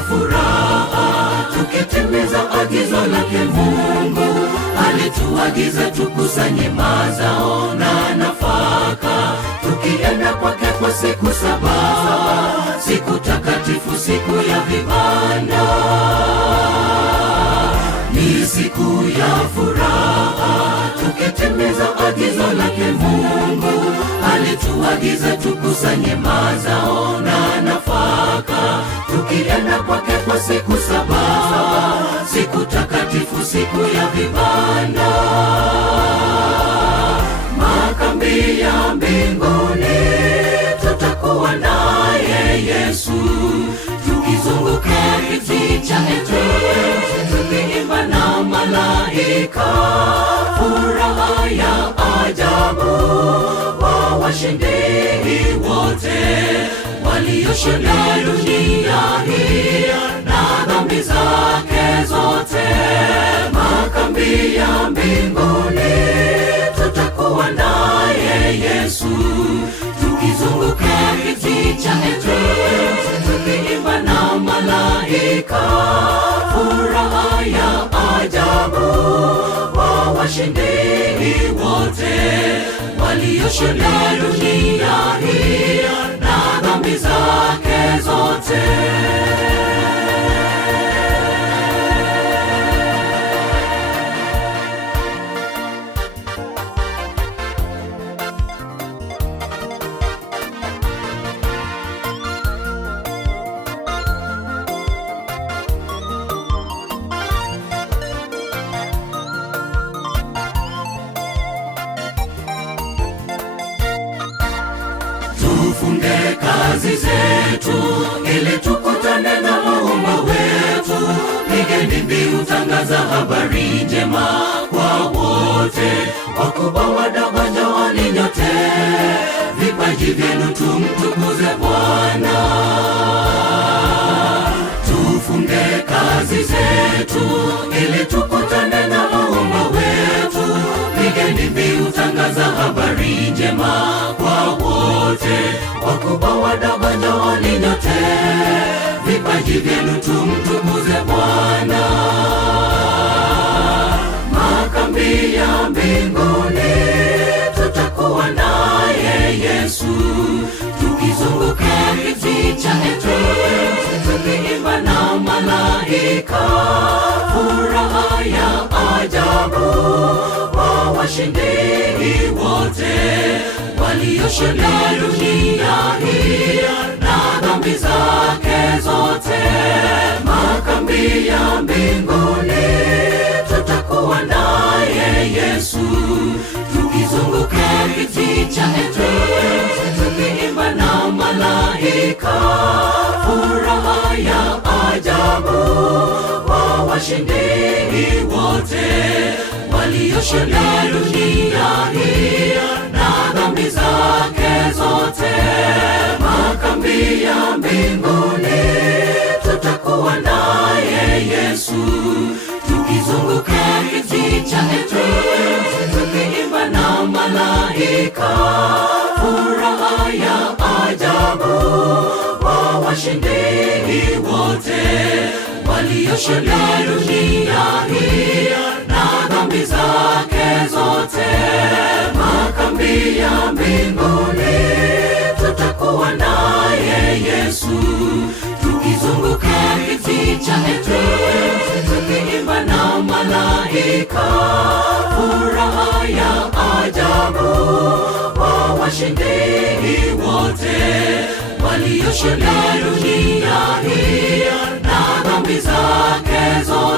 furaha, tukitimiza agizo lake Mungu. Alituagiza tukusanye mazao na nafaka, tukienda kwake kwa siku 7, siku takatifu, siku ya vibanda. Ni siku ya furaha, tukitimiza agizo lake Mungu. Alituagiza tukusanye mazao na nafaka, tukienda kwake kwa siku 7, siku takatifu, siku ya vibanda. Makambi ya mbinguni, tutakuwa naye Yesu, tukizunguka kiti cha enzi, tukiimba na malaika. Furaha ya ajabu kwa washindi wote walioshinda dunia hii na dhambi zake zote. Makambi ya mbinguni, tutakuwa naye Yesu, tukizunguka kiti cha enzi, tukiimba na malaika. Furaha ya ajabu kwa washindi wote walioshinda dunia hii na dhambi zake zote. Tufunge kazi zetu ili tukutane na Muumba wetu. Pigeni mbiu, tangaza habari njema kwa wote, wakubwa wadogo, njooni nyote, vipaji vyenu tumtukuze Bwana. Tufunge kazi zetu ili tukutane na Muumba wetu. Pigeni mbiu, tangaza habari njema kwa wote, wakubwa wadogo, njooni nyote, vipaji vyenu tumtukuze Bwana. Makambi ya mbinguni, tutakuwa naye Yesu, tukizunguka kiti cha enzi, tukiimba na malaika. Furaha ya ajabu kwa washindi wote walioshinda dunia hii na dhambi zake zote. Makambi ya mbinguni, tutakuwa naye Yesu, tukizunguka kiti cha enzi, tukiimba na malaika. Furaha ya ajabu kwa washindi wote walioshinda dunia hii na dhambi zake zote. Makambi ya mbinguni, tutakuwa naye Yesu, tukizunguka kiti cha enzi, tukiimba na malaika. Furaha ya ajabu kwa washindi wote walioshinda dunia hii na dhambi zake zote. Makambi ya mbinguni, tutakuwa naye Yesu, tukizunguka kiti cha enzi, tukiimba na malaika. Furaha ya ajabu kwa washindi wote walioshinda dunia hii na dhambi zake zote.